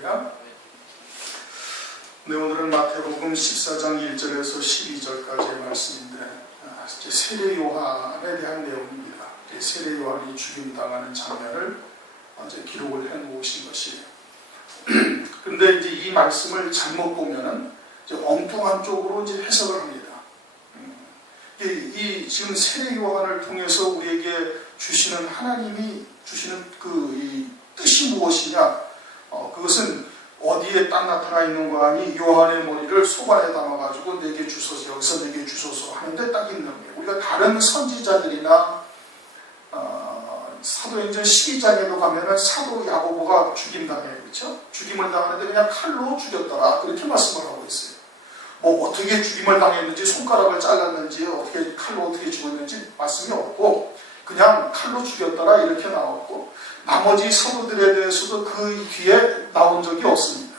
할렐루야. 네, 오늘은 마태복음 14장 1절에서 12절까지의 말씀인데 이제 세례 요한에 대한 내용입니다. 세례 요한이 죽임당하는 장면을 이제 기록을 해놓으신 것이에요. 그런데 이제 이 말씀을 잘못 보면은 이제 엉뚱한 쪽으로 이제 해석을 합니다. 이 지금 세례 요한을 통해서 우리에게 주시는 하나님이 주시는 이 뜻이 무엇이냐? 그것은 어디에 딱 나타나 있는 거 아니 요한의 머리를 소반에 담아가지고 내게 주소서, 여기서 내게 주소서 하는데 딱 있는 거예요. 우리가 다른 선지자들이나 사도행전 12장에도 가면은 사도 야고보가 죽임당해요. 그렇죠? 죽임을 당하는데 그냥 칼로 죽였더라. 그렇게 말씀을 하고 있어요. 뭐 어떻게 죽임을 당했는지, 손가락을 잘랐는지, 어떻게 칼로 어떻게 죽었는지 말씀이 없고 그냥 칼로 죽였더라 이렇게 나왔고, 나머지 사도들에 대해서도 그 뒤에 나온 적이 없습니다.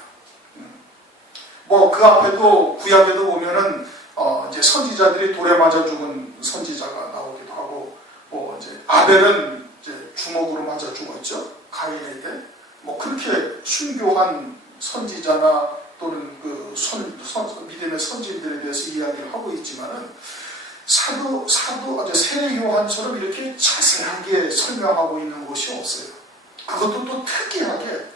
뭐 그 앞에도 구약에도 보면은 이제 선지자들이 돌에 맞아 죽은 선지자가 나오기도 하고, 뭐 이제 아벨은 이제 주먹으로 맞아 죽었죠, 가인에게. 뭐 그렇게 순교한 선지자나 또는 그 믿음의 선지들에 대해서 이야기를 하고 있지만은 세례 요한처럼 이렇게 자세하게 설명하고 있는 곳이 없어요. 그것도 또 특이하게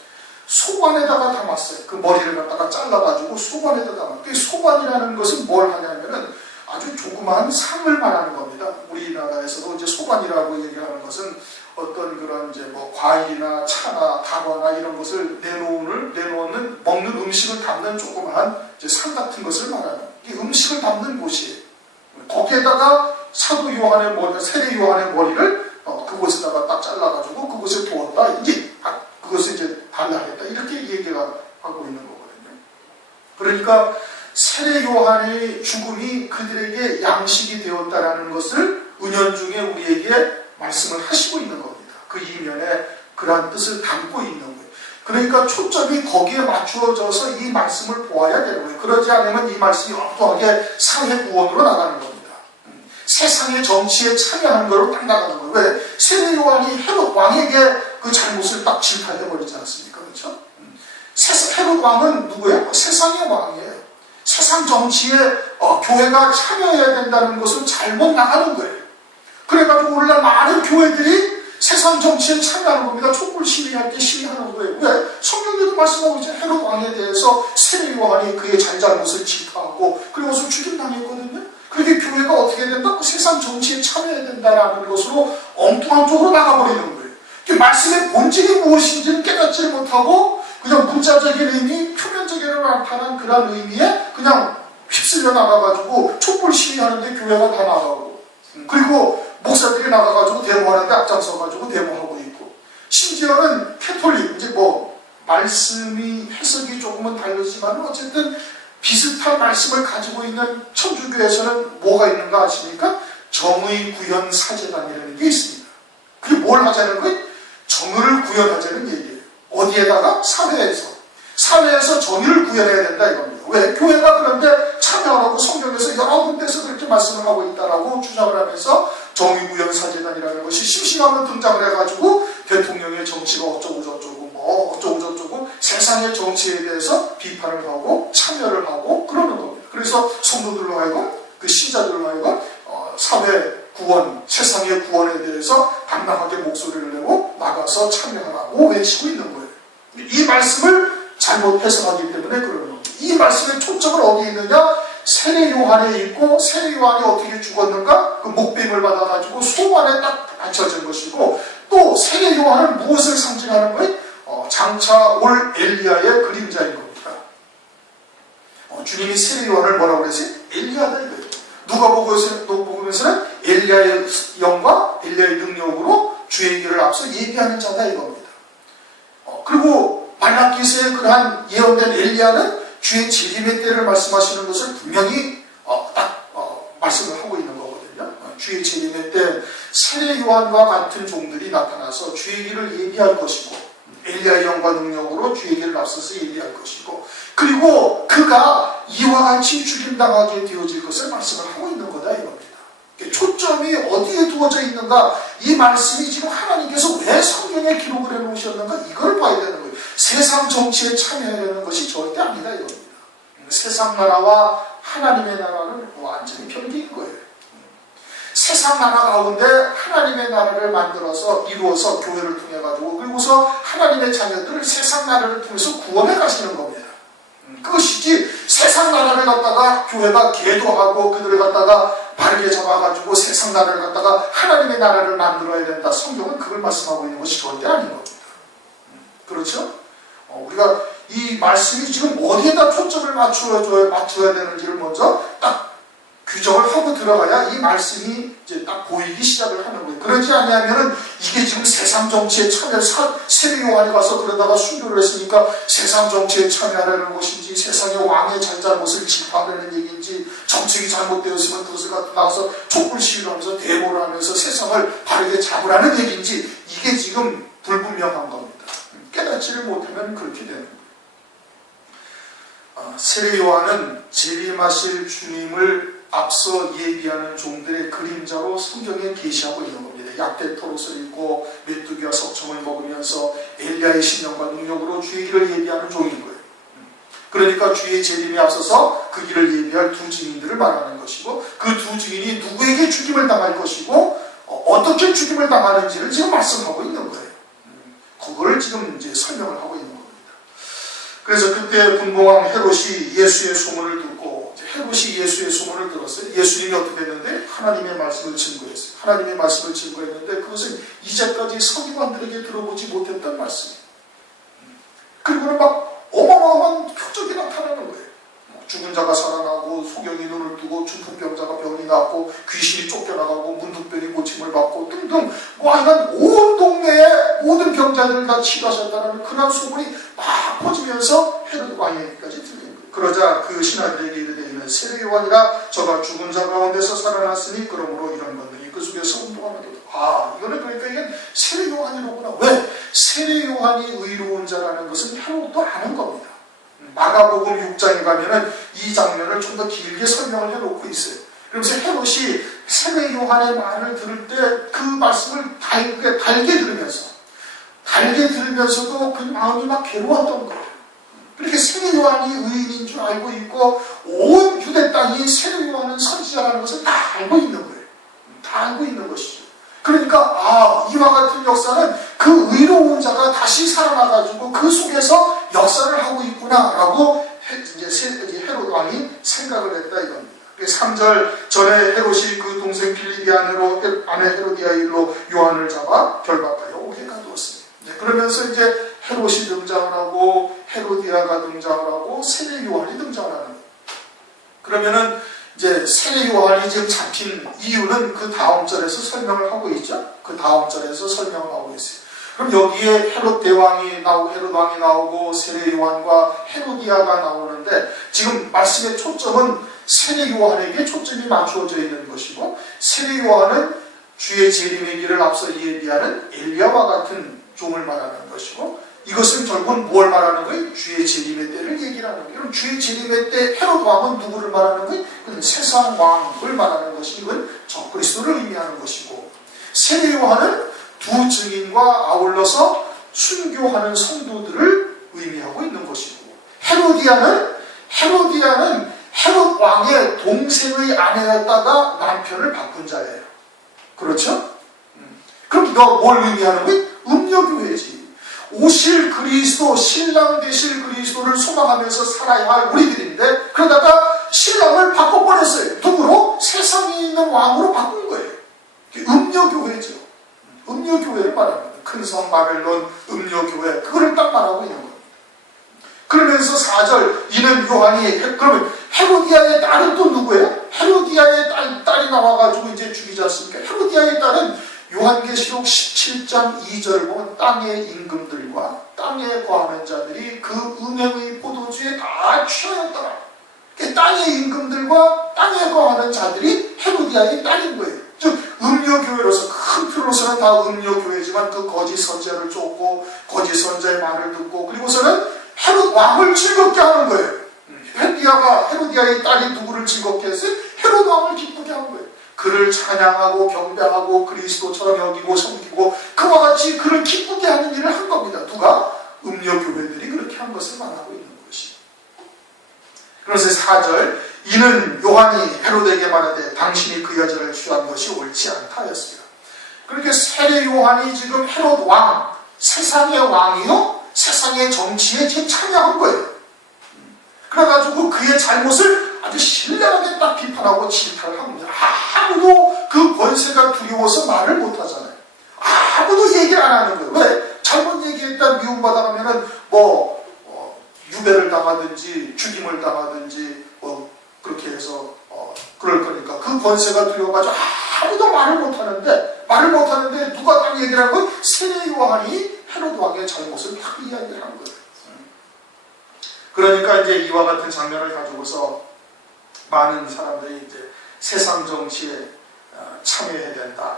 소반에다가 담았어요. 그 머리를 갖다가 잘라가지고 소반에다 담았어요. 그 소반이라는 것은 뭘 하냐면은 아주 조그마한 상을 말하는 겁니다. 우리나라에서도 이제 소반이라고 얘기하는 것은 어떤 그런 이제 뭐 과일이나 차나 다과나 이런 것을 내놓는 먹는 음식을 담는 조그마한 이제 상 같은 것을 말하는, 이 음식을 담는 곳이에요. 거기에다가 사도 요한의 머리, 세례 요한의 머리를 그곳에다가 딱 잘라가지고 그곳에 두었다. 이제 그것을 이제 달라했다. 이렇게 얘기가 하고 있는 거거든요. 그러니까 세례 요한의 죽음이 그들에게 양식이 되었다라는 것을 은연중에 우리에게 말씀을 하시고 있는 겁니다. 그 이면에 그러한 뜻을 담고 있는 거예요. 그러니까 초점이 거기에 맞추어져서 이 말씀을 보아야 되는 거예요. 그러지 않으면 이 말씀이 엉뚱하게 사회 구원으로 나가는 겁니다. 세상의 정치에 참여하는 걸로 딱 나가는 거예요. 왜? 세례 요한이 헤롯 왕에게 그 잘못을 딱 질타해버리지 않습니까? 그렇죠? 헤롯 왕은 누구예요? 세상의 왕이에요. 세상 정치에 교회가 참여해야 된다는 것을 잘못 나가는 거예요. 그래가지고 오늘날 많은 교회들이 세상 정치에 참여하는 겁니다. 촛불 시위할 때 시위하는 거예요. 왜? 성경에도 말씀하고 있죠. 헤롯 왕에 대해서 세례 요한이 그의 잘잘못을 질타하고 그리고서 죽임당했거든요. 그런데 교회가 어떻게 된다? 세상 정치에 참여해야 된다는 것으로 엉뚱한 쪽으로 나가버리는 거예요. 말씀의 본질이 무엇인지는 깨닫지 못하고 그냥 문자적인 의미, 표면적으로 나타난 그런 의미에 그냥 휩쓸려 나가가지고 촛불 시위하는데 교회가 다 나가고, 그리고 목사들이 나가가지고 데모하는데 앞장서가지고 데모하고 있고, 심지어는 캐톨릭, 이제 뭐 말씀이 해석이 조금은 다르지만 어쨌든 비슷한 말씀을 가지고 있는 천주교에서는 뭐가 있는가 아십니까? 정의구현사제단이라는 게 있습니다. 그게 뭘 하자는 거예요? 정의를 구현하자는 얘기예요. 어디에다가? 사회에서 정의를 구현해야 된다 이겁니다. 왜? 교회가 그런데 참여하라고 성경에서 여러 군데서 그렇게 말씀을 하고 있다라고 주장을 하면서 정의구현사제단이라는 것이 심심하면 등장을 해가지고 대통령의 정치가 어쩌고 저쩌고 뭐 어쩌고 저쩌고 세상의 정치에 대해서 비판을 하고 참여를 하고 그러는 겁니다. 그래서 성도들로 하여금, 그 신자들로 하여금 사회 구원, 세상의 구원에 대해서 당당하게 목소리를 내고 나가서 참여하라고 외치고 있는 거예요. 이 말씀을 잘못 해석하기 때문에 그러는 겁니다. 이 말씀의 초점은 어디에 있느냐? 세례 요한에 있고, 세례 요한이 어떻게 죽었는가? 그 목뱀을 받아가지고 소반에 딱 받쳐진 것이고, 또 세례 요한은 무엇을 상징하는 거예요? 장차 올 엘리야의 그림자인 겁니다. 주님이 세례 요한을 뭐라고 그랬어요? 엘리야다 이거예요. 누가복음에서는 엘리야의 영과 엘리야의 능력으로 주의 길을 앞서 예비하는 자다 이겁니다. 그리고 말라기서의 그러한 예언된 엘리야는 주의 재림의 때를 말씀하시는 것을 분명히 말씀을 하고 있는 거거든요. 주의 재림의 때 세례 요한과 같은 종들이 나타나서 주의 길을 예비할 것이고, 엘리야의 영과 능력으로 주의 길을 앞서서 예비할 것이고, 그리고 그가 이와 같이 죽임당하게 되어질 것을 말씀을 하고 있는 거다 이겁니다. 초점이 어디에 두어져 있는가? 이 말씀이 지금 하나님께서 왜 성경에 기록을 해놓으셨는가? 이걸 봐야 되는 거예요. 세상 정치에 참여하려는 것이 절대 아니다 이겁니다. 세상 나라와 하나님의 나라는 완전히 별개인 거예요. 세상 나라 가운데 하나님의 나라를 만들어서 이루어서 교회를 통해 가지고 그리고서 하나님의 자녀들을 세상 나라를 통해서 구원해 가시는 겁니다. 그것이지 세상 나라를 갖다가 교회가 계도하고 그들을 갖다가 바르게 잡아가지고 세상 나라를 갖다가 하나님의 나라를 만들어야 된다. 성경은 그걸 말씀하고 있는 것이 절대 아닌 겁니다. 그렇죠? 우리가 이 말씀이 지금 어디에다 초점을 맞춰야 되는지를 먼저 딱 규정을 하고 들어가야 이 말씀이 이제 딱 보이기 시작을 하는 거예요. 그러지 않으면은 이게 지금 세상 정치에 세례 요한이 가서 그러다가 순교를 했으니까 세상 정치에 참여하려는 것인지 세상의 왕의 잘잘못을 짚어하려는 얘기인지 정책이 잘못되었으면 그것을 나가서 촛불 시위를 하면서 데모를 하면서 세상을 바르게 잡으라는 얘기인지 이게 지금 불분명한 겁니다. 깨닫지를 못하면 그렇게 되는 거예요. 세례 요한은 재림하실 주님을 앞서 예비하는 종들의 그림자로 성경에 계시하고 있는 겁니다. 약대 털옷을 입고 메뚜기와 석청을 먹으면서 엘리야의 신령과 능력으로 주의 길을 예비하는 종인 거예요. 그러니까 주의 재림에 앞서서 그 길을 예비할 두 증인들을 말하는 것이고 그 두 증인이 누구에게 죽임을 당할 것이고 어떻게 죽임을 당하는지를 지금 말씀하고 있는 거예요. 그걸 지금 이제 설명을 하고 있는 겁니다. 그래서 그때 분봉왕 헤롯이 예수의 소문을 듣고 헤롯이 예수의 소문을 들었어요. 예수님이 어떻게 했는데 하나님의 말씀을 증거했어요. 하나님의 말씀을 증거했는데 그것은 이제까지 서기관들에게 들어보지 못했던 말씀이에요. 그리고는 막 어마어마한 표적이 나타나는 거예요. 죽은 자가 살아나고 소경이 눈을 뜨고 중풍병자가 병이 낫고 귀신이 쫓겨나가고 문둥병이 고침을 받고 등등 하여간 온 동네에 모든 병자들을 다 치료하셨다는 그런 소문이 막 퍼지면서 헤롯 왕에게까지 들린 거예요. 그러자 그 신하들에게 이르되 세례 요한이라 저가 죽은 자 가운데서 살아났으니 그러므로 이런 것들이 그 속에서 운동하는 거다. 이거는 그러니까 이게 세례 요한이로구나. 왜? 세례 요한이 의로운 자라는 것은 헤롯도 아는 겁니다. 마가복음 6장에 가면은 이 장면을 좀 더 길게 설명을 해놓고 있어요. 그러면서 헤롯이 세례 요한의 말을 들을 때 그 말씀을 달게 들으면서도 그 마음이 막 괴로웠던 거예요. 그렇게 세례 요한이 의인인 줄 알고 있고 온 유대 땅이 세례 요한은 선지자라는 것을 다 알고 있는 거예요. 다 알고 있는 것이죠. 그러니까 이와 같은 역사는 그 의로운 자가 다시 살아나가지고 그 속에서 역사를 하고 있구나라고 이제 헤롯 왕이 생각을 했다 이겁니다. 3절 전에 헤롯이 그 동생 빌립이 아내 헤로디아의 일로 요한을 잡아 결박하여 옥에 가두었어요. 그러면서 이제 헤롯이 등장을 하고 헤로디아가 등장을 하고 세례 요한이 등장을 하는 거예요. 그러면은 이제 세례 요한이 지금 잡힌 이유는 그 다음 절에서 설명을 하고 있죠. 그 다음 절에서 설명을 하고 있어요. 그럼 여기에 헤롯 대왕이 나오고 헤롯 왕이 나오고 세례 요한과 헤로디아가 나오는데 지금 말씀의 초점은 세례 요한에게 초점이 맞추어져 있는 것이고 세례 요한은 주의 재림의 길을 앞서 예비하는 엘리야와 같은 종을 말하는 것이고 이것은 결국은 뭘 말하는 거예요? 주의 재림의 때를 얘기하는 거예요. 그럼 주의 재림의 때 헤롯 왕은 누구를 말하는 거예요? 그건 세상 왕을 말하는 것이 이건 적그리스도를 의미하는 것이고 세례 요한은 두 증인과 아울러서 순교하는 성도들을 의미하고 있는 것이고 헤로디아는 헤롯 왕의 동생의 아내였다가 남편을 바꾼 자예요. 그렇죠? 그럼 너 뭘 의미하는 거예요? 음녀교회지. 오실 그리스도, 신랑 되실 그리스도를 소망하면서 살아야 할 우리들인데 그러다가 신랑을 바꿔버렸어요. 누구로? 세상에 있는 왕으로 바꾼 거예요. 음녀교회죠. 음녀교회를 말합니다. 큰성 바벨론 음녀교회 그거를 딱 말하고 있는 거예요. 그러면서 4절 이는 요한이 그러면 헤로디아의 딸은 또 누구예요? 헤로디아의 딸이 나와가지고 이제 죽이지 않습니까? 헤로디아의 딸은 요한계시록 17장 2절을 보면 땅의 임금들과 땅에 거하는 자들이 그 음행의 포도주에 다 취하였더라. 땅의 임금들과 땅에 거하는 자들이 헤로디아의 딸인 거예요. 즉 음녀교회로서 큰 틀로서는 다 음녀교회지만 그 거짓 선자를 쫓고 거짓 선자의 말을 듣고 그리고서는 헤롯 왕을 즐겁게 하는 거예요. 헤로디아의 딸이 누구를 즐겁게 했어요? 헤롯 왕을 기쁘게 하는 거예요. 그를 찬양하고 경배하고 그리스도처럼 여기고 섬기고 그와 같이 그를 기쁘게 하는 일을 한 겁니다. 누가? 음료 교회들이 그렇게 한 것을 말하고 있는 것이. 그래서 4절, 이는 요한이 헤로데에게 말하되 당신이 그 여자를 취한 것이 옳지 않다 하였습니다. 그렇게 세례 요한이 지금 헤롯 왕, 세상의 왕이요, 세상의 정치에 지금 참여한 거예요. 그래가지고 그의 잘못을 아주 신랄하게 딱 비판하고 질타를 합니다. 아무도 그 권세가 두려워서 말을 못하잖아요. 아무도 얘기를 안 하는 거예요. 왜? 잘못 얘기했다 미움받아가면은 유배를 당하든지 죽임을 당하든지 그렇게 해서 그럴 거니까 그 권세가 두려워가지고 아무도 말을 못하는데 누가 딱 얘기를 한 거예요? 세례 요한이 헤롯 왕의 잘못을 딱 이야기를 한 거예요. 그러니까 이제 이와 같은 장면을 가지고서 많은 사람들이 이제 세상 정치에 참여해야 된다.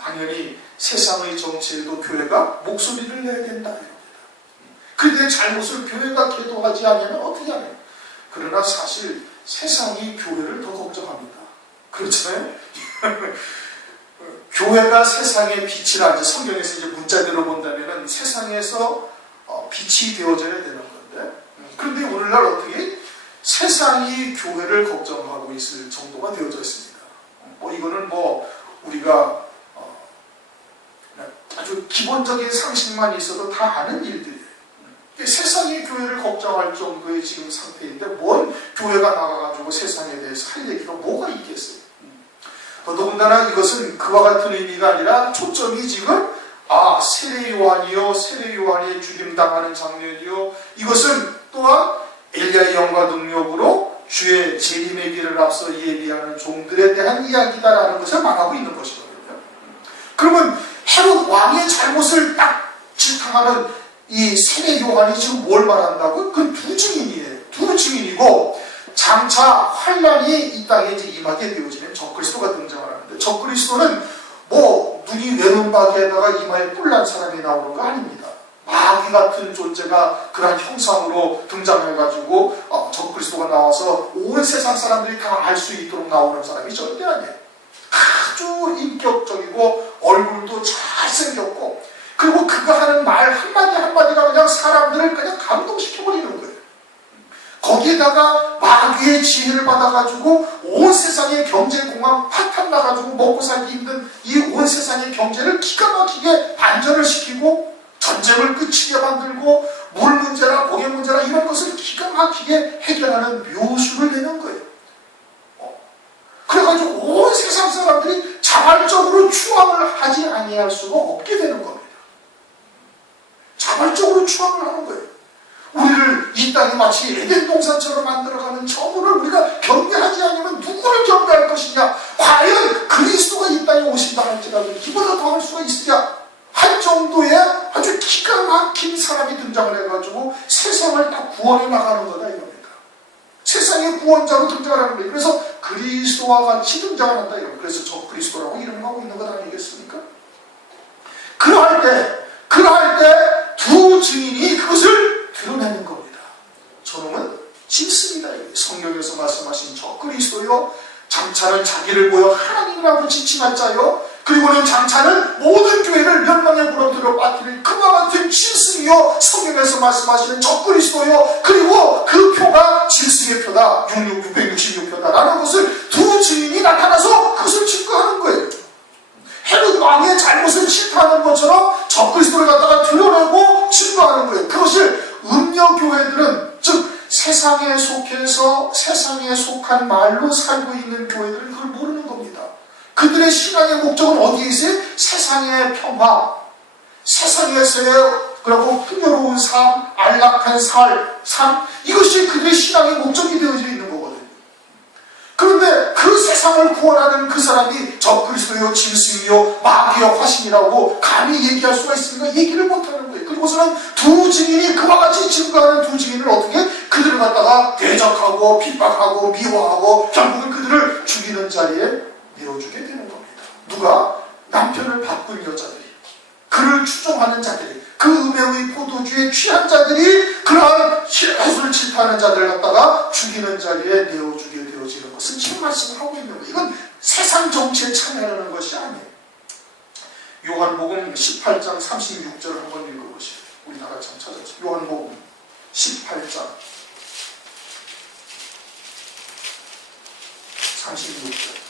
당연히 세상의 정치에도 교회가 목소리를 내야 된다. 그들의 잘못을 교회가 계도하지 않으면 어떻게 하냐. 그러나 사실 세상이 교회를 더 걱정합니다. 그렇잖아요? 교회가 세상의 빛이라 이제 성경에서 이제 문자대로 본다면은 세상에서 빛이 되어져야 되는 건데, 그런데 오늘날 어떻게 세상이 교회를 걱정하고 있을 정도가 되어져 있습니다. 이거는 우리가 아주 기본적인 상식만 있어도 다 아는 일들이에요. 세상이 교회를 걱정할 정도의 지금 상태인데 뭔 교회가 나가가지고 세상에 대해서 할 얘기가 뭐가 있겠어요. 더더군다나 이것은 그와 같은 의미가 아니라 초점이 지금 세례 요한이요, 세례 요한이 죽임당하는 장면이요, 이것은 또한 엘리야의 영과 능력으로 주의 재림의 길을 앞서 예비하는 종들에 대한 이야기다라는 것을 말하고 있는 것이거든요. 그러면 헤롯 왕의 잘못을 딱 질타하는 이 세례 요한이 지금 뭘 말한다고? 그건 두 증인이에요. 두 증인이고, 장차 환란이 이 땅에 이제 임하게 되어지면 적그리스도가 등장을 하는데, 적그리스도는 눈이 외눈박이에다가 이마에 뿔난 사람이 나오는 거 아닙니다. 마귀 같은 존재가 그런 형상으로 등장해가지고 적그리스도가 나와서 온 세상 사람들이 다 알 수 있도록 나오는 사람이 절대 아니에요. 아주 인격적이고 얼굴도 잘생겼고, 그리고 그가 하는 말 한마디 한마디가 그냥 사람들을 그냥 감동시켜버리는 거예요. 거기에다가 마귀의 지혜를 받아가지고 온 세상의 경제공황 파탄 나가지고 먹고 살기 힘든 이 온 세상의 경제를 기가 막히게 반전을 시키고, 전쟁을 끝이게 만들고, 물 문제나 공해 문제나 이런 것을 기가 막히게 해결하는 묘수를 내는 거예요. 그래가지고 온 세상 사람들이 자발적으로 추앙을 하지 아니할 수가 없게 되는 겁니다. 자발적으로 추앙을 하는 거예요. 우리를 이 땅에 마치 에덴 동산처럼 만들어가는 저분을 우리가 경배하지 않으면 누구를 경배할 것이냐. 과연 그리스도가 이 땅에 오신다 할지라도 이보다 더 할 수가 있으냐 할 정도의 아주 기가 막힌 사람이 등장을 해가지고 세상을 다 구원해 나가는 거다 이겁니다. 세상의 구원자로 등장하는 거예요. 그래서 그리스도와 같이 등장을 한다 이겁니다. 그래서 저 그리스도라고 이름을 하고 있는 것 아니겠습니까? 그러할 때 두 증인이 그것을 드러내는 겁니다. 저놈은 짐승이다. 성경에서 말씀하신 저 그리스도요, 장차는 자기를 보여 하나님이라고 지칭할 자요, 그리고는 장차는 모든 교회를 멸망의 무덤으로 빠뜨릴 그와 같은 짐승이요, 성경에서 말씀하시는 저 그리스도요, 그리고 그 표가 짐승의 표다, 666표다라는 것을 두 증인이 나타나서 그것을 증거하는 거예요. 헤롯 왕의 잘못을 질타하는 것처럼 적그리스도를 갖다가 드러내고 증거하는 거예요. 그것을 음녀 교회들은, 즉 세상에 속해서 세상에 속한 말로 살고 있는 교회들은 그걸 모르는 겁니다. 그들의 신앙의 목적은 어디에 있어요? 세상의 평화, 세상에서의 그리고 풍요로운 삶, 안락한 삶, 이것이 그들의 신앙의 목적이 되어져 있는 거거든요. 그런데 그 세상을 구원하는 그 사람이 적그리스도요, 짐승이요, 마귀요, 화신이라고 감히 얘기할 수가 있습니까? 얘기를 못하는 거예요. 그리고서는 두 증인이 그와 같이 증거하는 두 증인을 어떻게 그들을 갖다가 대적하고 핍박하고 미워하고 결국은 그들을 죽이는 자리에 내어주게 되는 겁니다. 누가? 남편을 바꾼 여자들이, 그를 추종하는 자들이, 그 음행의 포도주에 취한 자들이 그러한 예수를 질타하는 자들을 갖다가 죽이는 자리에 내어주게 되어지는 것은 지금 말씀을 하고 있는 거예요. 이건 세상 정치에 참여하는 것이 아니에요. 요한복음 18장 36절 한번 읽어보시죠. 우리 다 같이 한번 찾아보죠. 요한복음 18장 36절.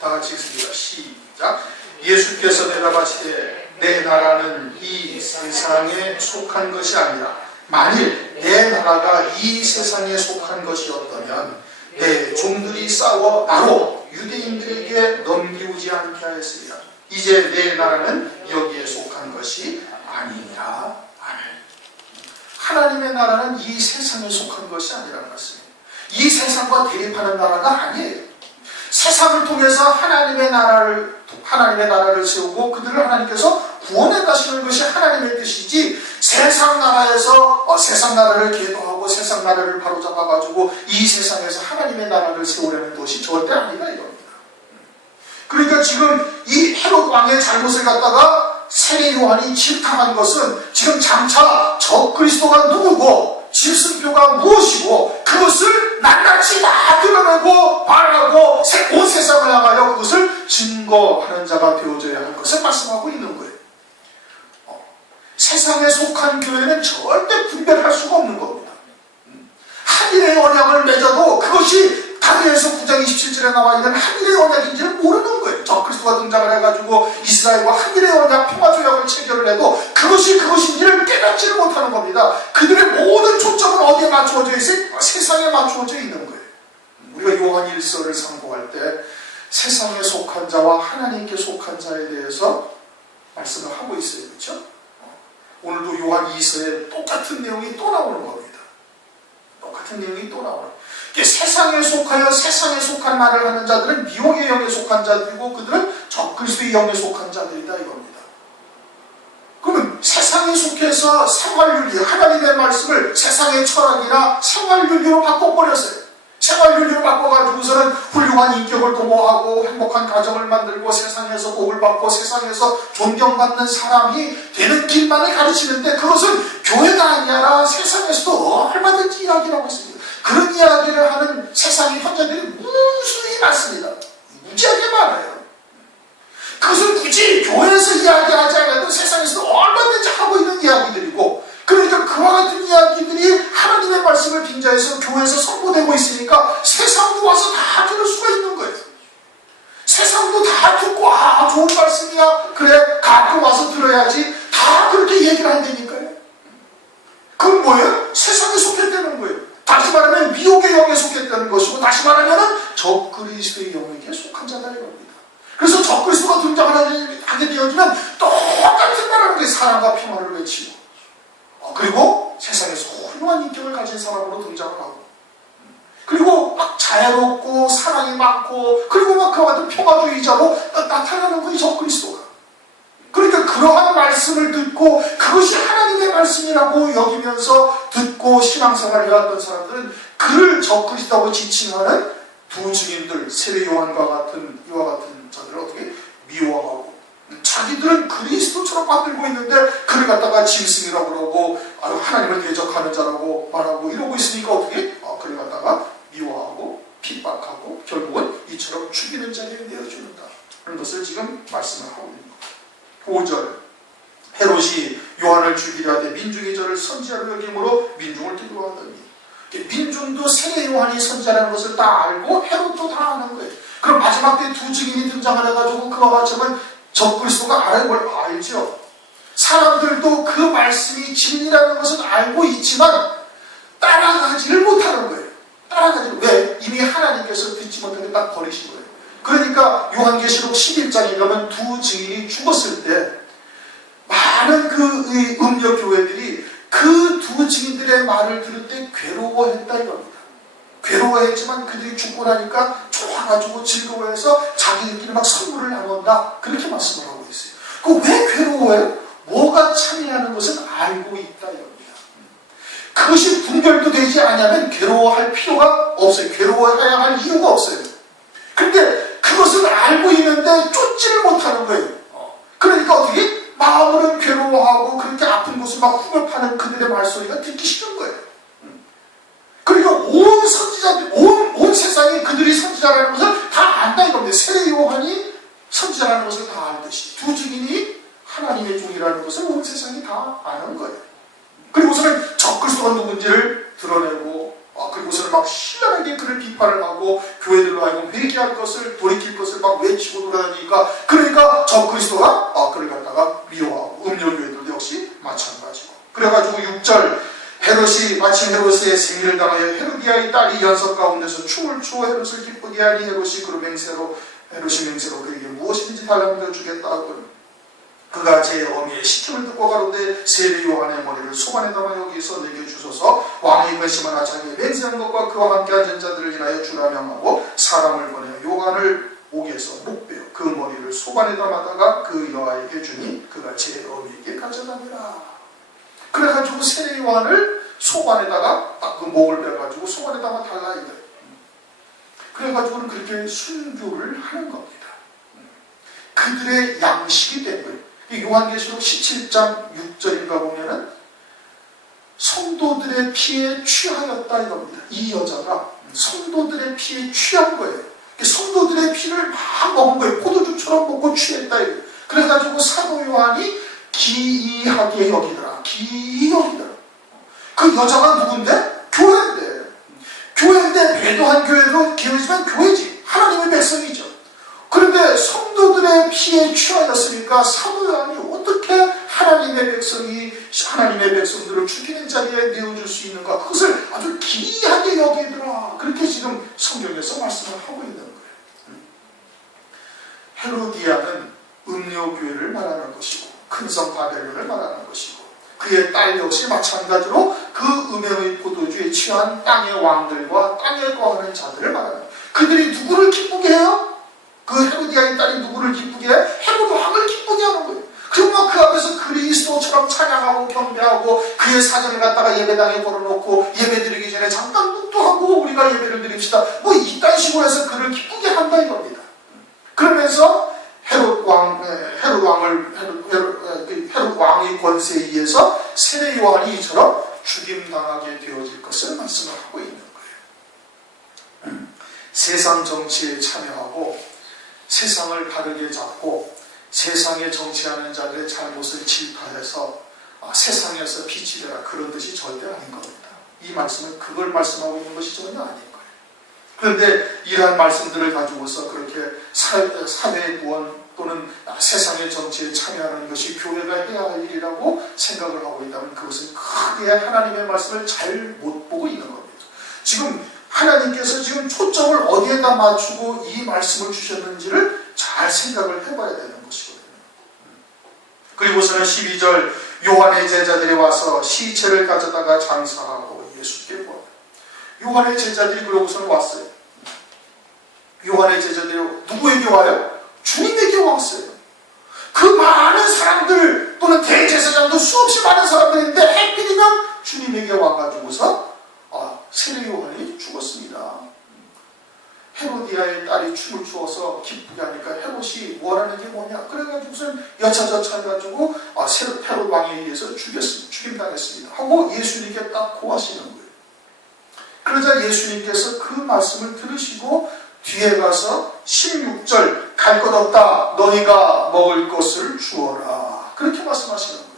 다 같이 읽습니다. 시작. 예수께서 대답하시되 내 나라는 이 세상에 속한 것이 아니라 만일 내 나라가 이 세상에 속한 것이었다면 내 종들이 싸워 나로 유대인들에게 넘기우지 않게 하였으리라. 이제 내 나라는 여기에 속한 것이 아니니라. 아멘. 하나님의 나라는 이 세상에 속한 것이 아니라는 말씀이에요. 이 세상과 대립하는 나라가 아니에요. 세상을 통해서 하나님의 나라를 세우고 그들을 하나님께서 구원해 가시는 것이 하나님의 뜻이지, 세상 나라에서 세상 나라를 계도하고 세상 나라를 바로잡아 가지고 이 세상에서 하나님의 나라를 세우려는 것이 절대 아니다 이겁니다. 그러니까 지금 이 헤롯 왕의 잘못을 갖다가 세례 요한이 질타한 것은 지금 장차 적그리스도가 누구고 질승표가 무엇이고 그것을 낱낱이 다 드러내고 말하고 온 세상을 향하여 그것을 증거하는 자가 되어져야 할 것을 말씀하고 있는 거예요. 세상에 속한 교회는 절대 분별할 수가 없는 겁니다. 한일의 언약을 맺어도 그것이 다니엘서 9장 27절에 나와 있는 한일의 언약인지는 모르는 거예요. 적그리스도가 등장을 해가지고 이스라엘과 한일의 언약 평화조약을 체결을 해도 그것이 그것인지를 깨닫지를 못하는 겁니다. 그들의 모든 초점은 어디에 맞추어져 있어요? 세상에 맞추어져 있는 거예요. 우리가 요한 1서를 상고할 때 세상에 속한 자와 하나님께 속한 자에 대해서 말씀을 하고 있어요. 그렇죠? 오늘도 요한 2서에 똑같은 내용이 또 나오는 겁니다. 똑같은 내용이 또 나오는 거예요. 세상에 속하여 세상에 속한 말을 하는 자들은 미혹의 영에 속한 자들이고 그들은 적그리스도의 영에 속한 자들이다 이겁니다. 그러면 세상에 속해서 생활윤리, 하나님의 말씀을 세상의 철학이나 생활윤리로 바꿔버렸어요. 생활윤리로 바꿔가지고서는 훌륭한 인격을 도모하고 행복한 가정을 만들고 세상에서 복을 받고 세상에서 존경받는 사람이 되는 길만을 가르치는데 그것은 교회가 아니라 세상에서도 얼마든지 이야기를 하고 있습니다. 그런 이야기를 하는 세상의 현장들이 무수히 많습니다. 무지하게 많아요. 그것은 굳이 교회에서 이야기하지 않아도 세상에서도 얼마든지 하고 있는 이야기들이고, 그러니까 그와 같은 이야기들이 하나님의 말씀을 빙자해서 교회에서 선포되고 있으니까 세상도 와서 다 들을 수가 있는 거예요. 세상도 다 듣고 좋은 말씀이야 그래 가끔 와서 들어야지 다 그렇게 얘기를 한다니까요. 그건 뭐예요? 세상에 속했다는 거예요. 다시 말하면 미혹의 영에 속했다는 것이고, 다시 말하면 적그리스도의 영에게 속한 자다 이겁니다. 그래서 적그리스도가 등장하게 되어지면 똑같은 말하는 게 사랑과 평화를 외치고, 그리고 세상에서 훌륭한 인격을 가진 사람으로 등장을 하고, 그리고 막 자애롭고 사랑이 많고, 그리고 막 그와 같은 평화주의자로 나타나는 거예요, 적그리스도가. 그러니까 그러한 말씀을 듣고 그것이 하나님의 말씀이라고 여기면서 듣고 신앙생활을 해왔던 사람들은 그를 적그리스도라고 지칭하는 두 증인들, 세례 요한과 같은 이와 같은 자들을 어떻게 미워하고, 자기들은 그리스도처럼 만들고 있는데 그를 갖다가 짐승이라고 그러고 하나님을 대적하는 자라고 말하고 이러고 있으니까 어떻게 그를 갖다가 미워하고 핍박하고 결국은 이처럼 죽이는 자리에 내어주는다 그런 것을 지금 말씀을 하고 있는 거예요. 5절 헤롯이 요한을 죽이려 하되 민중이 저를 선지자로 여김으로 민중을 두려워하더니, 민중도 세례 요한이 선지자라는 것을 다 알고 헤롯도 다 아는 거예요. 그럼 마지막 때 두 증인이 등장을 해가지고 그와 같이 하면 적그리스도가 아는 걸 알죠. 사람들도 그 말씀이 진리라는 것은 알고 있지만 따라가지를 못하는 거예요. 왜? 이미 하나님께서 듣지 못하게 딱 버리신 거예요. 그러니까 요한계시록 11장에 가면 두 증인이 죽었을 때 많은 그 음력 교회들이 그 두 증인들의 말을 들을 때 괴로워했다 이겁니다. 괴로워했지만 그들이 죽고 나니까 좋아가지고 즐거워해서 자기들끼리 막 선물을 나눈다 그렇게 말씀을 하고 있어요. 그 왜 괴로워해요? 뭐가 참이라는 것은 알고 있다 이겁니다. 그것이 분별도 되지 않으면 괴로워할 필요가 없어요. 괴로워해야 할 이유가 없어요. 근데 그것을 알고 있는데 쫓지를 못하는 거예요. 그러니까 어떻게? 마음으로는 괴로워하고 그렇게 아픈 곳을 막 후벼파는 그들의 말소리가 듣기 싫은 거예요. 그러니까 온 선지자들, 온 세상이 그들이 선지자라는 것을 다 안다 이겁니다. 세례 요한이 선지자라는 것을 다 알듯이 두 증인이 하나님의 종이라는 것을 온 세상이 다 아는 거예요. 그리고서는 적그리스도가 누군지를 드러내고 그리고서는 막 신랄하게 그를 비판을 하고 교회들로 하여금 회개할 것을 돌이킬 것을 막 외치고 돌아다니니까 그러니까 적그리스도가 그를 갖다가 미워하고 음료교회들도 역시 마찬가지고 그래가지고 6절 헤롯이 마침 헤롯의 생일을 당하여 헤로디아의 딸이 연석 가운데서 춤을 추어 헤롯을 기쁘게 하니 헤롯이 맹세로 그에게 무엇이든지 달라면 주겠다고 그가 제 어미의 시춤을 듣고 가로되 세례 요한의 머리를 소반에 담아 여기서 내게 주소서 왕이 근심하나 자기의 맹세한 것과 그와 함께 앉은 자들을 인하여 주라 명하고 사람을 보내어 요한을 옥에서 목베어 그 머리를 소반에 담아다가 그 여아에게 주니 그가 제 어미에게 가져다니라. 그래가지고 세례 요한을 소반에다가 딱 그 목을 빼가지고 소반에 담아 달라 이거예요. 그래가지고는 그렇게 순교를 하는 겁니다. 그들의 양식이 된 거예요. 요한계시록 17장 6절인가 보면은 성도들의 피에 취하였다 이겁니다. 이 여자가 성도들의 피에 취한 거예요. 성도들의 피를 막 먹은 거예요. 포도주처럼 먹고 취했다. 그래가지고 사도 요한이 기이하게 여기더라. 기이하게 여기더라. 그 여자가 누군데? 교회인데. 교회인데 배도한 교회도 교회지만 교회지. 하나님의 백성이죠. 그런데 성도들의 피에 취하였으니까 사도 요한이 어떻게 하나님의 백성들을 죽이는 자리에 내어줄 수 있는가? 그것을 아주 기이하게 여기더라. 그렇게 지금 성경에서 말씀을 하고 있는 거예요. 헤로디아는 음료교회를 말하는 것이고 큰성 바벨론을 말하는 것이고 그의 딸 역시 마찬가지로 그 음행의 포도주에 취한 땅의 왕들과 땅에 거하는 자들을 말하는 거예요. 그들이 누구를 기쁘게 해요? 그 헤로디아의 딸이 누구를 기쁘게 해? 헤롯 왕을 기쁘게 하는 거예요. 그러면 그 앞에서 그리스도처럼 찬양하고 경배하고 그의 사전을 갖다가 예배당에 걸어놓고 예배드리기 전에 잠깐 묵도하고 우리가 예배를 드립시다. 뭐 이딴 식으로 해서 그를 기쁘게 한다 이겁니다. 그러면서 헤롯 왕의 권세에 의해서 세례 요한이 이처럼 죽임당하게 되어질 것을 말씀을 하고 있는 거예요. 세상 정치에 참여하고 세상을 바르게 잡고 세상에 정치하는 자들의 잘못을 질타해서 세상에서 빛이 되라 그런 뜻이 절대 아닌 겁니다. 이 말씀은 그걸 말씀하고 있는 것이 전혀 아닌 거예요. 그런데 이러한 말씀들을 가지고서 그렇게 사회 구원 또는 세상의 정치에 참여하는 것이 교회가 해야 할 일이라고 생각을 하고 있다면 그것은 크게 하나님의 말씀을 잘 못 보고 있는 겁니다. 지금 하나님께서 지금 초점을 어디에다 맞추고 이 말씀을 주셨는지를 잘 생각을 해봐야 되는 것이거든요. 그리고서는 12절 요한의 제자들이 와서 시체를 가져다가 장사하고 예수께 보았다. 요한의 제자들이 그러고서는 왔어요. 요한의 제자들이 누구에게 와요? 주님에게 왔어요. 그 많은 사람들 또는 대제사장도 수없이 많은 사람들인데 해필이면 주님에게 와가지고서 세례 요한이 죽었습니다. 헤로디아의 딸이 춤을 추어서 기쁘게 하니까 헤롯이 원하는 게 뭐냐? 그래가지고선 여차저차 해가지고 헤롯 왕에 의해서 죽임당했습니다. 하고 예수님께 딱 고하시는 거예요. 그러자 예수님께서 그 말씀을 들으시고 뒤에 가서 16절 갈 것 없다. 너희가 먹을 것을 주어라. 그렇게 말씀하시는 거예요.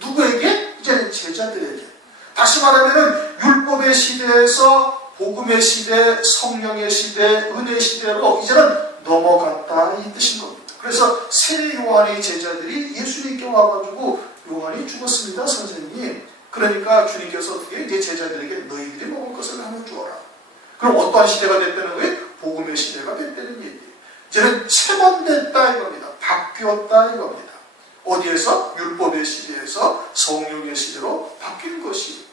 누구에게? 이제는 제자들에게. 다시 말하면 율법의 시대에서 복음의 시대, 성령의 시대, 은혜의 시대로 이제는 넘어갔다 이 뜻인 겁니다. 그래서 세례 요한의 제자들이 예수님께 와가지고 요한이 죽었습니다 선생님. 그러니까 주님께서 어떻게 이제 제자들에게 너희들이 먹을 것을 하나 주어라. 그럼 어떠한 시대가 됐다는 거예요? 복음의 시대가 됐다는 얘기예요. 이제는 체반됐다 이겁니다. 바뀌었다 이겁니다. 어디에서? 율법의 시대에서 성령의 시대로 바뀐 것이.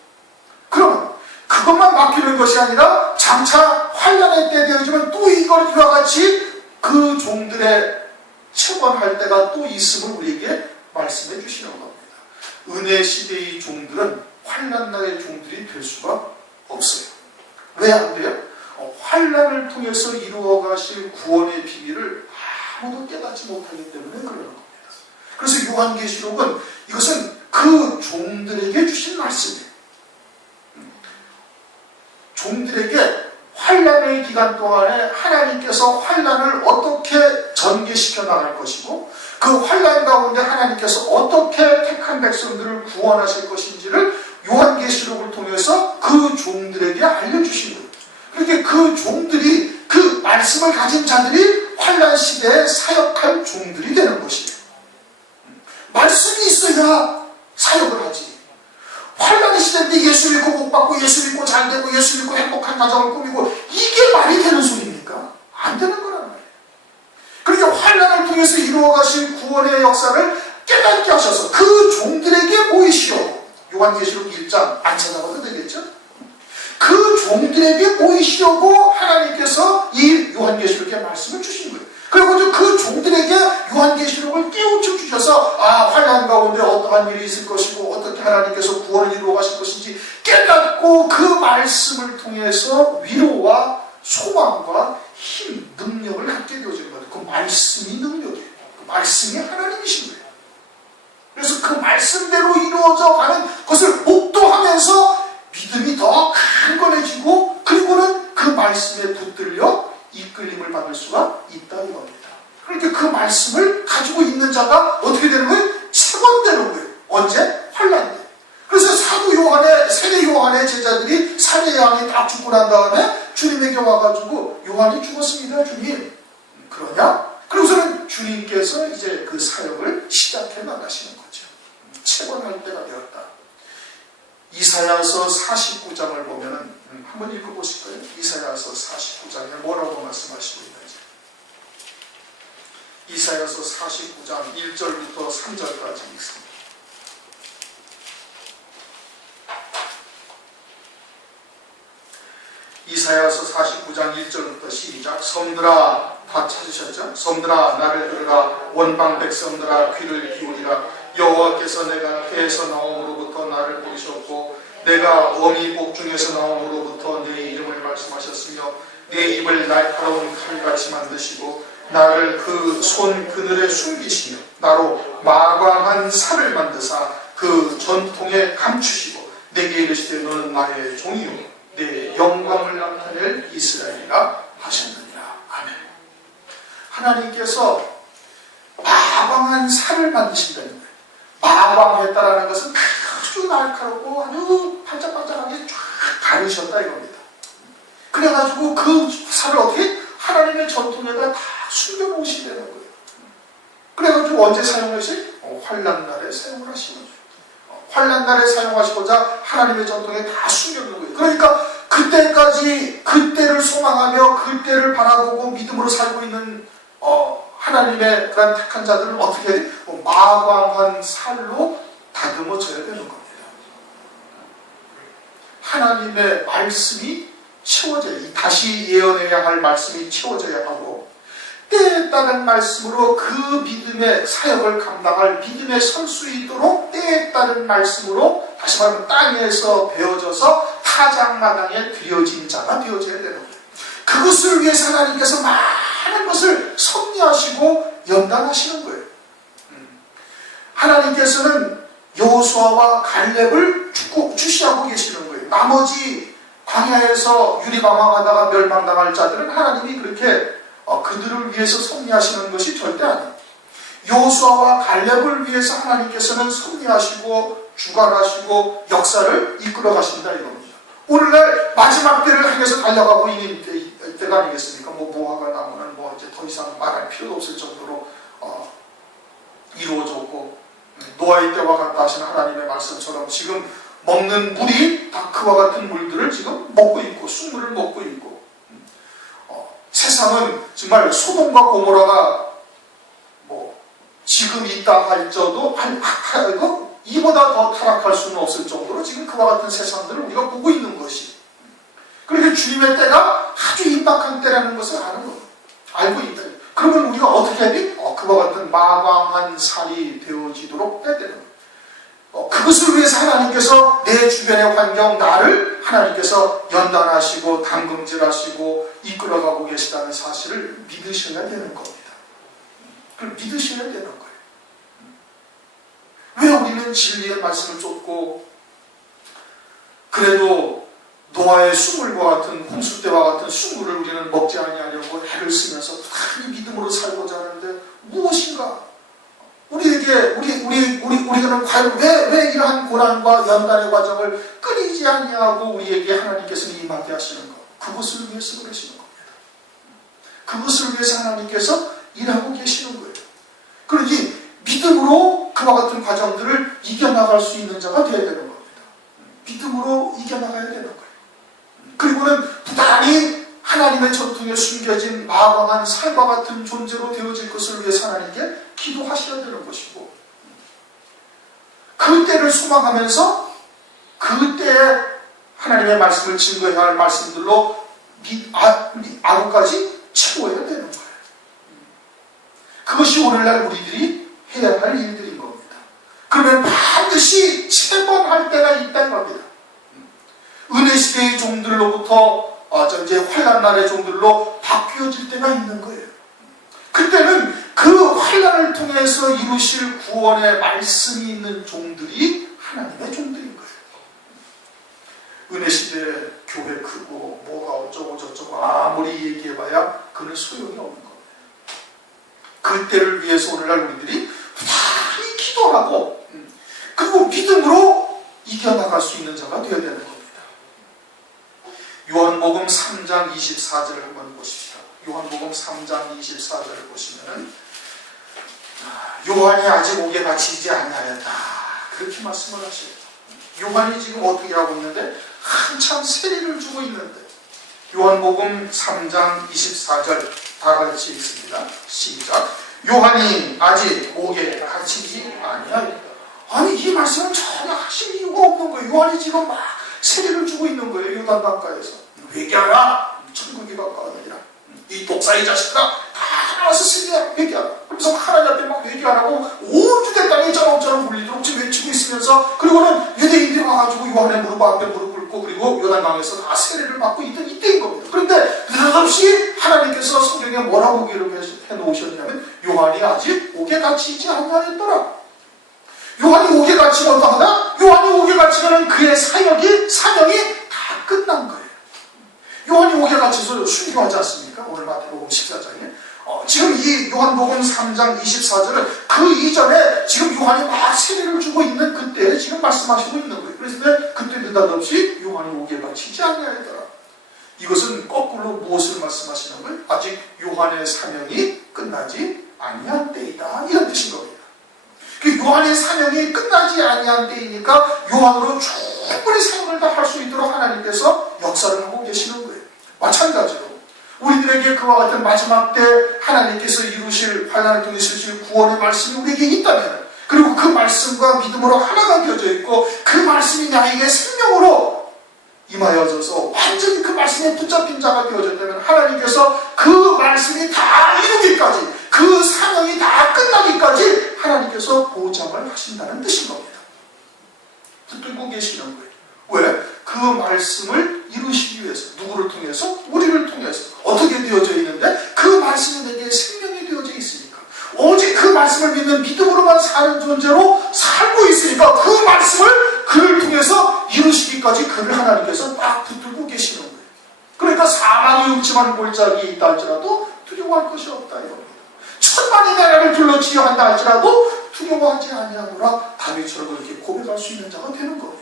그러면 그것만 바뀌는 것이 아니라 장차 환난의 때 되어지면 또 이와 같이 그 종들의 체권할 때가 또 있음을 우리에게 말씀해 주시는 겁니다. 은혜 시대의 종들은 환난 날의 종들이 될 수가 없어요. 왜 안 돼요? 환난을 통해서 이루어 가실 구원의 비밀을 아무도 깨닫지 못하기 때문에 그러는 겁니다. 그래서 요한계시록은 이것은 그 종들에게 주신 말씀이에요. 종들에게 환난의 기간 동안에 하나님께서 환난을 어떻게 전개시켜 나갈 것이고 그 환난 가운데 하나님께서 어떻게 택한 백성들을 구원하실 것인지를 요한계시록을 통해서 그 종들에게 알려주신 거예요. 그렇게 그 종들이 그 말씀을 가진 자들이 환난 시대에 사역할 종들이 되는 것이에요. 말씀이 있어야 사역을 하지. 환난의 시대인데 예수 믿고 복받고 예수 믿고 잘되고 예수 믿고 행복한 가정을 꾸미고 이게 말이 되는 소리입니까? 안 되는 거란 말이에요. 그러니까 환난을 통해서 이루어가신 구원의 역사를 깨닫게 하셔서 그 종들에게 보이시오. 요한계시록 1장 안 찾아봐도 되겠죠? 그 종들에게 보이시려고 하나님께서 이 요한계시록에 말씀을 주신 거예요. 그리고 그 종들에게 요한계시록을 깨우쳐 주셔서 환난 가운데 어떠한 일이 있을 것이고 어떻게 하나님께서 구원을 이루어 가실 것인지 깨닫고 그 말씀을 통해서 위로와 소망과 힘, 능력을 갖게 되어지는 거예요. 그 말씀이 능력이에요. 그 말씀이 하나님이신 거예요. 그래서 그 말씀대로 이루어져 가는 것을 목도하면서 믿음이 더 강건해지고 그리고는 그 말씀에 붙들려 이끌림을 받을 수가 있다 이겁니다. 그러니까 그 말씀을 가지고 있는 자가 어떻게 되는 거예요? 체건되는 거예요. 언제? 환난 때. 그래서 사도 요한의 세례 요한의 제자들이 사내 요한이 딱 죽고 난 다음에 주님에게 와가지고 요한이 죽었습니다 주님. 그러냐? 그러고서는 주님께서 이제 그 사역을 시작해 나가시는 거죠. 체건할 때가 되었다. 이사야서 49장을 보면은 한번 읽어보실까요? 이사야서 49장에 뭐라고 말씀하시고 있는지. 이사야서 49장 1절부터 3절까지 읽습니다. 이사야서 49장 1절부터 시작. 섬들아, 다 찾으셨죠? 섬들아 나를 들으라. 원방 백성들아 귀를 기울이라. 여호와께서 내가 태에서 나옴으로부터 나를 부르셨고 내가 어미 복중에서 나옴으로부터 내 이름을 말씀하셨으며 내 입을 날카로운 칼같이 만드시고 나를 그 손 그늘에 숨기시며 나로 마광한 살을 만드사 그 전통에 감추시고 내게 이르시되 너는 나의 종이요 내 영광을 나타낼 이스라엘이라 하셨느니라. 아멘. 하나님께서 마광한 살을 만드신다는 거예요. 마광했다라는 것은 아주 날카롭고 아주 반짝반짝하게 쫙 가르셨다 이겁니다. 그래가지고 그 살을 어떻게 하나님의 전통에다 다 숨겨놓으시게 되는 거예요. 그래가지고 언제 사용하시? 환난날에 사용하시는 거예요. 환난날에 사용하시고자 하나님의 전통에 다 숨겨놓는 거예요. 그러니까 그때까지 그때를 소망하며 그때를 바라보고 믿음으로 살고 있는 하나님의 그런 택한 자들은 어떻게 해야 돼? 마광한 살로 다듬어져야 되는 겁니다. 하나님의 말씀이 채워져야, 다시 예언해야 할 말씀이 채워져야 하고 때에 따른 말씀으로 그 믿음의 사역을 감당할 믿음에 설 수 있도록 때에 따른 말씀으로 다시 말하면 땅에서 베어져서 타작마당에 들여진 자가 되어져야 되는 거예요. 그것을 위해서 하나님께서 많은 것을 섭리하시고 연단하시는 거예요. 하나님께서는 여호수아와 갈렙을 주시하고 계시는 거예요. 나머지 광야에서 유리방황하다가 멸망당할 자들은 하나님이 그렇게 그들을 위해서 섭리하시는 것이 절대 아니에요. 여호수아와 갈렙을 위해서 하나님께서는 섭리하시고 주관하시고 역사를 이끌어 가신다 이겁니다. 오늘날 마지막 때를 향해서 달려가고 있는 때가 아니겠습니까? 무화과 나무는 이제 더 이상 말할 필요도 없을 정도로 이루어졌고 노아의 때와 같다 하시는 하나님의 말씀처럼 지금 먹는 물이 다 그와 같은 물들을 지금 먹고 있고 순물을 먹고 있고 세상은 정말 소돔과 고모라가 지금 있다 할지라도 이보다 더 타락할 수는 없을 정도로 지금 그와 같은 세상들을 우리가 보고 있는 것이, 그러니까 주님의 때가 아주 임박한 때라는 것을 아는 거예요. 알고 있다. 그러면 우리가 어떻게 해야 돼? 그와 같은 마광한 살이 되어지도록 해야 되는 거예요. 그것을 위해서 하나님께서 내 주변의 환경, 나를 하나님께서 연단하시고 담금질하시고 이끌어가고 계시다는 사실을 믿으셔야 되는 겁니다. 그걸 믿으셔야 되는 거예요. 왜 우리는 진리의 말씀을 쫓고 그래도 노아의 수물과 같은 홍수 때와 같은 수물을 우리는 먹지 아니하려고 애를 쓰면서 부단히 믿음으로 살고자 하는데 무엇인가? 우리가는 과연 왜 이러한 고난과 연단의 과정을 끊이지 아니하고 우리에게 하나님께서는 임하게 하시는 것? 그것을 위해서 그러시는 겁니다. 그것을 위해서 하나님께서 일하고 계시는 거예요. 그러니 믿음으로 그와 같은 과정들을 이겨나갈 수 있는 자가 되어야 되는 겁니다. 믿음으로 이겨나가야 되는 거예요. 그리고는 부단히 하나님의 전통에 숨겨진 마광한 살과 같은 존재로 되어질 것을 위해서 하나님께 기도하셔야 되는 것이고, 그때를 소망하면서 그때에 하나님의 말씀을 증거해야 할 말씀들로 아루까지 채워야 되는 거예요. 그것이 오늘날 우리들이 해야 할 일들인 겁니다. 그러면 반드시 체험할 때가 있다는 겁니다. 은혜 시대의 종들로부터 이제 환난 날의 종들로 바뀌어질 때가 있는 거예요. 그때는 그 환난을 통해서 이루실 구원의 말씀이 있는 종들이 하나님의 종들인 거예요. 은혜 시대 교회 크고 뭐가 어쩌고 저쩌고 아무리 얘기해봐야 그는 소용이 없는 겁니다. 그때를 위해서 오늘날 우리들이 부단히 기도하고 그리고 믿음으로 이겨나갈 수 있는 자가 되어야 되는 겁니다. 요한복음 3장 24절을 한번 보십시다. 요한복음 3장 24절을 보시면은 요한이 아직 옥에 갇히지 아니하였다, 그렇게 말씀을 하셔요. 요한이 지금 어떻게 하고 있는데 한참 세리를 주고 있는데, 요한복음 3장 24절 다 같이 읽습니다. 시작. 요한이 아직 옥에 갇히지 아니하였다. 아니, 이 말씀은 전혀 하실 이유가 없는 거예요. 요한이 지금 막 세례를 주고 있는 거예요. 요단강가에서. 회개하라, 천국이 가까우니라. 이 독사의 자식들아, 다 나와서 세례하라, 회개하라. 그래서 하나님 앞에 막 회개하라고 온 유대 땅에 짜롱짜롱 물리도록 지금 외치고 있으면서, 그리고는 유대인들이 와가지고 요한의 무릎 앞에 무릎 꿇고 그리고 요단강에서 다 세례를 받고 있던 이때인 겁니다. 그런데 느닷없이 하나님께서 성경에 뭐라고 기록해 놓으셨냐면 요한이 아직 옥에 갇히지 아니하였더라. 요한이 옥에 갇히면 어떠하나? 요한이 옥에 갇히면 그의 사명이 다 끝난 거예요. 요한이 옥에 갇혀서 순교하지 않습니까? 오늘 마태복음 14장에. 지금 이 요한복음 3장 24절은 그 이전에 지금 요한이 막 세례를 주고 있는 그때 지금 말씀하시고 있는 거예요. 그래서 그때 느닷없이 요한이 옥에 갇히지 아니하였더라. 이것은 거꾸로 무엇을 말씀하시는 거예요? 아직 요한의 사명이 끝나지 아니한 때이다, 이런 뜻인 겁니다. 요한의 사명이 끝나지 아니한 때이니까 요한으로 충분히 사역을 다 할 수 있도록 하나님께서 역사를 하고 계시는 거예요. 마찬가지로 우리들에게 그와 같은 마지막 때 하나님께서 이루실 환난을 통해서 이루실 구원의 말씀이 우리에게 있다면, 그리고 그 말씀과 믿음으로 하나가 되어져 있고 그 말씀이 나에게 생명으로 임하여져서 완전히 그 말씀에 붙잡힌 자가 되어졌다면, 하나님께서 그 말씀이 다 이루기까지, 그 사명이 다 끝나기까지 하나님께서 보장을 하신다는 뜻인 겁니다. 붙들고 계시는 거예요. 왜? 그 말씀을 이루시기 위해서. 누구를 통해서? 우리를 통해서. 어떻게 되어져 있는데? 그 말씀이 내게 생명이 되어져 있으니까. 오직 그 말씀을 믿는 믿음으로만 사는 존재로 살고 있으니까 그 말씀을 그를 통해서 이루시기까지 그를 하나님께서 딱 붙들고 계시는 거예요. 그러니까 사망이 음침한 골짜기에 있다 할지라도 두려워할 것이 없다, 이겁니다. 천만이 나라를 둘러치려 한다 할지라도 두려워하지 아니하노라, 다윗처럼 그렇게 고백할 수 있는 자가 되는 겁니다.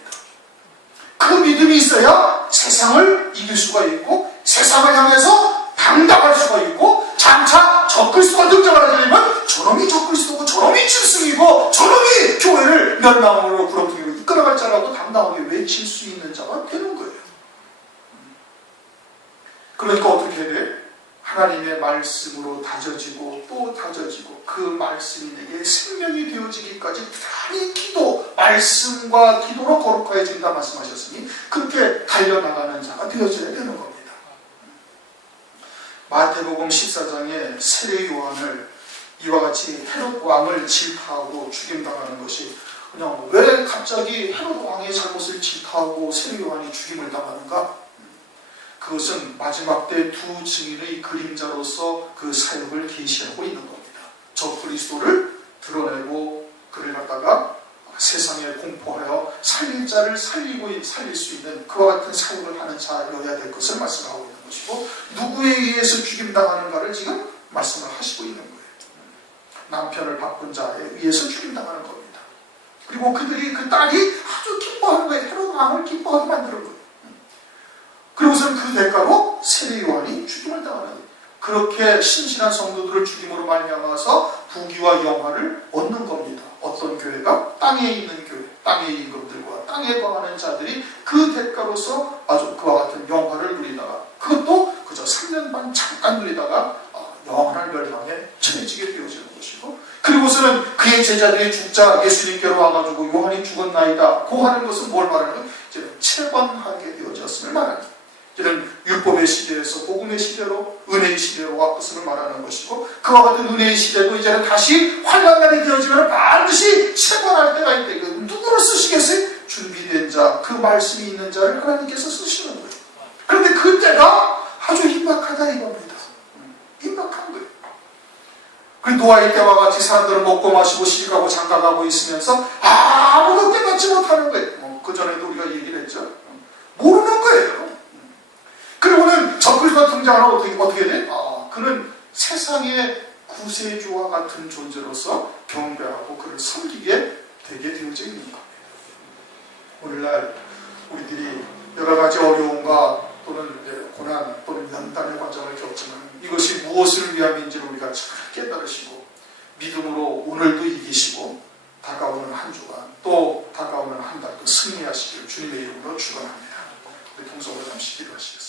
그 믿음이 있어야 세상을 이길 수가 있고, 세상을 향해서 당당할 수가 있고, 장차 적그리스도가 등장을 하게 되면 저놈이 적그리스도고 저놈이 짐승이고 저놈이 교회를 멸망으로 구렁텅이로 이끌어갈 자라고 당당하게 외칠 수 있는 자가 되는 거예요. 그러니까 어떻게 해야 돼? 하나님의 말씀으로 다져지고 또 다져지고 그 말씀이 내게 생명이 되어지기까지 부단히 기도, 말씀과 기도로 거룩해진다 말씀하셨으니 그렇게 달려나가는 자가 되어져야 되는 겁니다. 마태복음 14장에 세례 요한을 이와 같이 헤롯 왕을 질타하고 죽임당하는 것이, 그냥 왜 갑자기 헤롯 왕의 잘못을 질타하고 세례 요한이 죽임을 당하는가? 그것은 마지막 때 두 증인의 그림자로서 그 사역을 계시하고 있는 겁니다. 적그리스도를 드러내고 그를 갖다가 세상에 공포하여 살릴 자를 살릴 수 있는 그와 같은 사역을 하는 자여야 될 것을 말씀하고 있는 것이고, 누구에 의해서 죽임당하는가를 지금 말씀을 하시고 있는 거예요. 남편을 바꾼 자에 의해서 죽임당하는 겁니다. 그리고 그들이, 그 딸이 아주 기뻐하는 거예요. 헤롯 왕을 기뻐하게 만드는 거예요. 그리고서는 그 대가로 세례 요한이 죽임을 당하는 거예요. 그렇게 신실한 성도들을 죽임으로 말미암아서 부귀와 영화를 얻는 겁니다. 어떤 교회가? 땅에 있는 교회, 땅의 임금들과 땅에 거하는 자들이 그 대가로서 아주 그와 같은 영화를 누리다가, 그것도 그저 3년 반 잠깐 누리다가 영원한 멸망에 처해지게 되어지는 것이고, 그리고서는 그의 제자들이 죽자 예수님께로 와가지고 요한이 죽었나이다 고 하는 것은 뭘 말하는? 이제는 체번하게 되어졌음을 말합니다. 이제는 율법의 시대에서 복음의 시대로, 은혜의 시대로 왔음을 말하는 것이고, 그와 같은 은혜의 시대도 이제는 다시 환란날이 되어지면 반드시 체번할 때가 있다. 누구를 쓰시겠어요? 준비된 자, 그 말씀이 있는 자를 하나님께서 쓰시는 거예요. 그런데 그때가 아주 임박하다 이겁니다. 임박한 거예요. 그 노아의 때와 같이 사람들은 먹고 마시고 시집가고 장가가고 있으면서 아무도 깨닫지 못하는 거예요. 그 전에도 우리가 얘기를 했죠. 모르는 거예요. 그리고는 적그리스도가 등장하면 어떻게 돼? 그는 세상의 구세주와 같은 존재로서 경배하고 그를 섬기게 되게 되어져 있는 겁니다. 오늘날 우리들이 여러 가지 어려움과 또는 고난 또는 연단의 과정을 겪지만 이것이 무엇을 위함인지를 우리가 잘 깨달으시고 믿음으로 오늘도 이기시고 다가오는 한 주간 또 다가오는 한 달도 승리하시길 주님의 이름으로 축원합니다. 우리 동성으로 잠시 기도하시겠습니다.